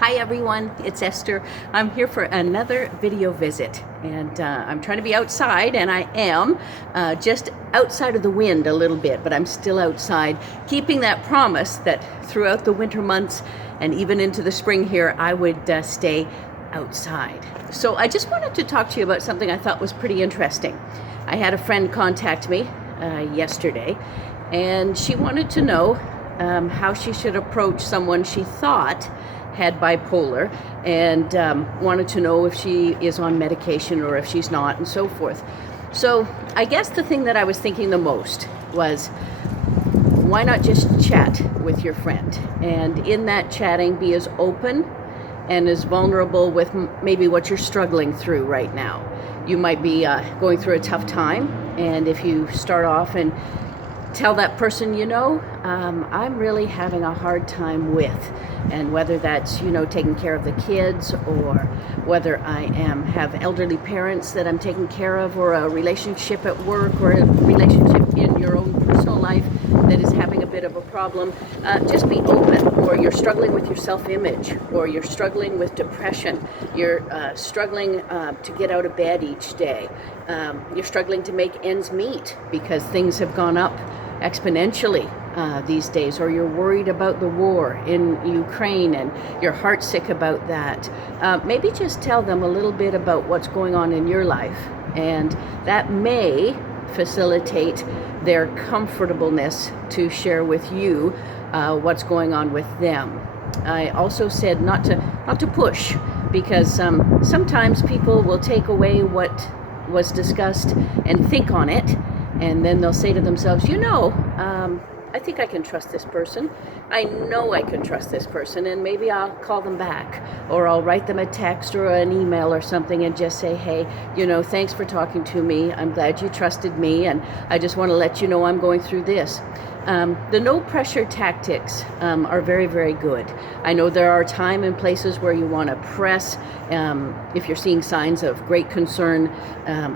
Hi everyone, it's Esther. I'm here for another video visit, and I'm trying to be outside, and I am just outside of the wind a little bit, but I'm still outside, keeping that promise that throughout the winter months and even into the spring here, I would stay outside. So I just wanted to talk to you about something I thought was pretty interesting. I had a friend contact me yesterday, and she wanted to know how she should approach someone she thought had bipolar, and wanted to know if she is on medication or if she's not, and so forth. So I guess the thing that I was thinking the most was, why not just chat with your friend, and in that chatting be as open and as vulnerable with maybe what you're struggling through right now. You might be going through a tough time, and if you start off and tell that person, I'm really having a hard time with, and whether that's, taking care of the kids, or whether I have elderly parents that I'm taking care of, or a relationship at work, or a relationship in your own personal life that is having a bit of a problem, just be open. Or you're struggling with your self-image, or you're struggling with depression, you're struggling to get out of bed each day, you're struggling to make ends meet because things have gone up exponentially these days, or you're worried about the war in Ukraine and you're heartsick about that. Maybe just tell them a little bit about what's going on in your life, and that may facilitate their comfortableness to share with you what's going on with them. I also said not to push, because sometimes people will take away what was discussed and think on it, and then they'll say to themselves, I think I can trust this person. I know I can trust this person, and maybe I'll call them back, or I'll write them a text or an email or something and just say, hey, thanks for talking to me. I'm glad you trusted me, and I just want to let you know I'm going through this. The no pressure tactics are very, very good. I know there are time and places where you want to press if you're seeing signs of great concern.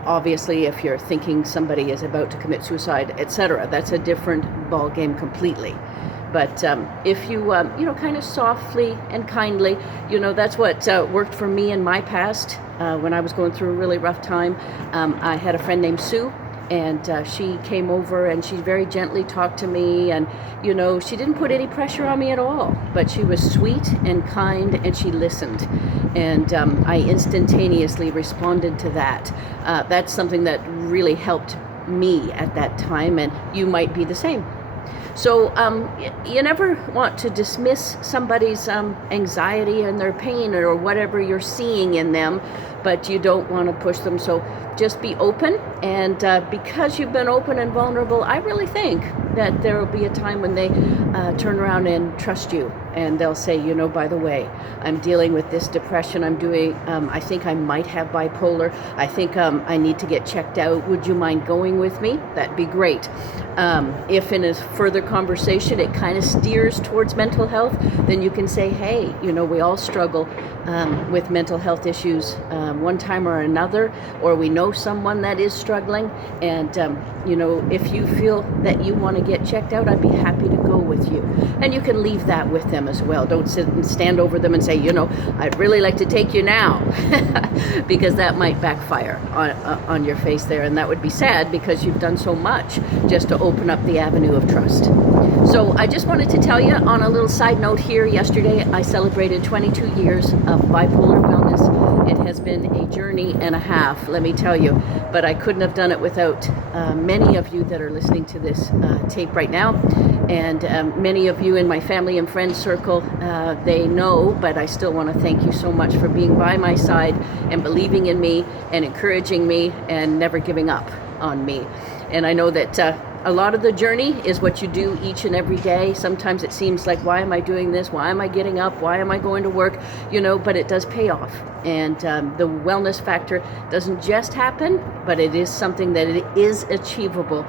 Obviously, if you're thinking somebody is about to commit suicide, etc., that's a different ball game completely. But if you, kind of softly and kindly, that's what worked for me in my past when I was going through a really rough time. I had a friend named Sue, and she came over and she very gently talked to me, and she didn't put any pressure on me at all, but she was sweet and kind, and she listened, and I instantaneously responded to that. That's something that really helped me at that time, and you might be the same. So you never want to dismiss somebody's anxiety and their pain or whatever you're seeing in them, but you don't want to push them. So just be open, and because you've been open and vulnerable, I really think that there will be a time when they turn around and trust you, and they'll say, by the way, I'm dealing with this depression. I think I might have bipolar. I think I need to get checked out. Would you mind going with me? That'd be great. If in a further conversation it kind of steers towards mental health, then you can say, hey, we all struggle with mental health issues one time or another, or we know someone that is struggling, and if you feel that you want to get checked out, I'd be happy to go with you. And you can leave that with them as well. Don't sit and stand over them and say, I'd really like to take you now, because that might backfire on your face there, and that would be sad, because you've done so much just to open up the avenue of trust. So I just wanted to tell you on a little side note here, yesterday I celebrated 22 years of Bipolar Wellness. It has been a journey and a half, let me tell you, but I couldn't have done it without many of you that are listening to this tape right now, and many of you in my family and friends circle. They know, but I still want to thank you so much for being by my side and believing in me and encouraging me and never giving up on me. And I know that a lot of the journey is what you do each and every day. Sometimes it seems like, why am I doing this? Why am I getting up? Why am I going to work? But it does pay off. And the wellness factor doesn't just happen, but it is something that it is achievable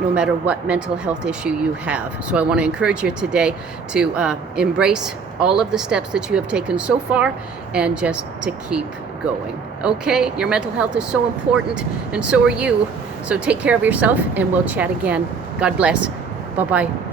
no matter what mental health issue you have. So I want to encourage you today to embrace all of the steps that you have taken so far, and just to keep going. Okay? Your mental health is so important, and so are you. So take care of yourself, and we'll chat again. God bless. Bye-bye.